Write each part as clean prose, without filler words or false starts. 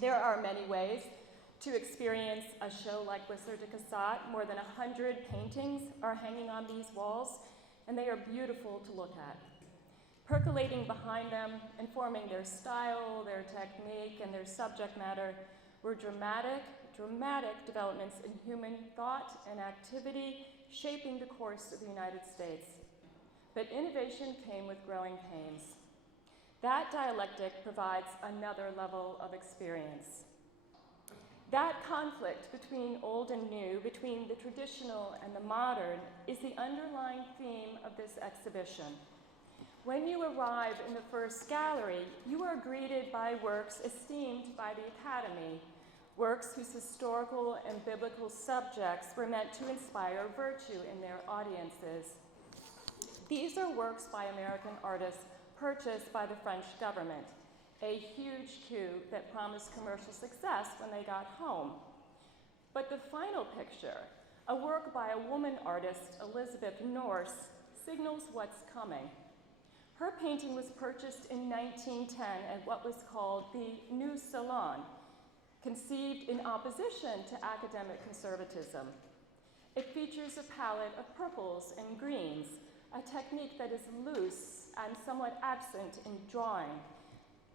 There are many ways to experience a show like Whistler de Cassatt. More than 100 paintings are hanging on these walls, and they are beautiful to look at. Percolating behind them, informing their style, their technique, and their subject matter were dramatic developments in human thought and activity, shaping the course of the United States. But innovation came with growing pains. That dialectic provides another level of experience. That conflict between old and new, between the traditional and the modern, is the underlying theme of this exhibition. When you arrive in the first gallery, you are greeted by works esteemed by the Academy, works whose historical and biblical subjects were meant to inspire virtue in their audiences. These are works by American artists purchased by the French government, a huge coup that promised commercial success when they got home. But the final picture, a work by a woman artist, Elizabeth Norse, signals what's coming. Her painting was purchased in 1910 at what was called the New Salon, conceived in opposition to academic conservatism. It features a palette of purples and greens, a technique that is loose and somewhat absent in drawing,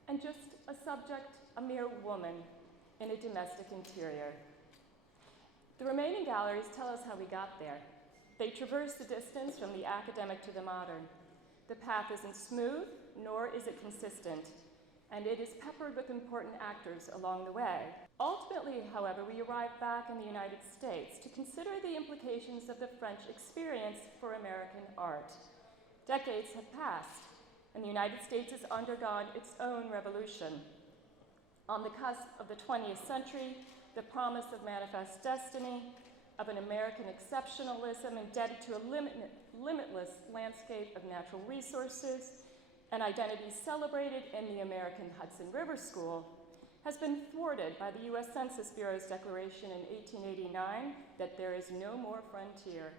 and just a subject, a mere woman, in a domestic interior. The remaining galleries tell us how we got there. They traverse the distance from the academic to the modern. The path isn't smooth, nor is it consistent, and it is peppered with important actors along the way. Ultimately, however, we arrive back in the United States to consider the implications of the French experience for American art. Decades have passed, and the United States has undergone its own revolution. On the cusp of the 20th century, the promise of manifest destiny, of an American exceptionalism indebted to a limitless landscape of natural resources, an identity celebrated in the American Hudson River School, has been thwarted by the US Census Bureau's declaration in 1889 that there is no more frontier.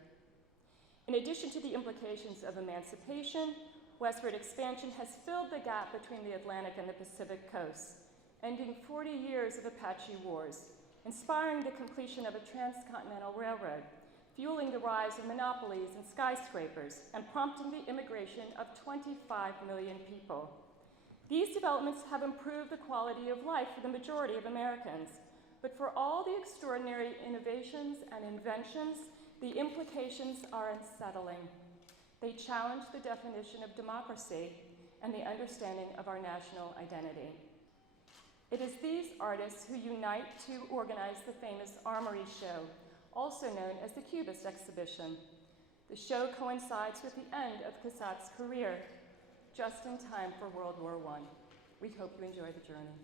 In addition to the implications of emancipation, westward expansion has filled the gap between the Atlantic and the Pacific coasts, ending 40 years of Apache wars, inspiring the completion of a transcontinental railroad, fueling the rise of monopolies and skyscrapers, and prompting the immigration of 25 million people. These developments have improved the quality of life for the majority of Americans, but for all the extraordinary innovations and inventions, the implications are unsettling. They challenge the definition of democracy and the understanding of our national identity. It is these artists who unite to organize the famous Armory Show, also known as the Cubist Exhibition. The show coincides with the end of Cassatt's career, just in time for World War I. We hope you enjoy the journey.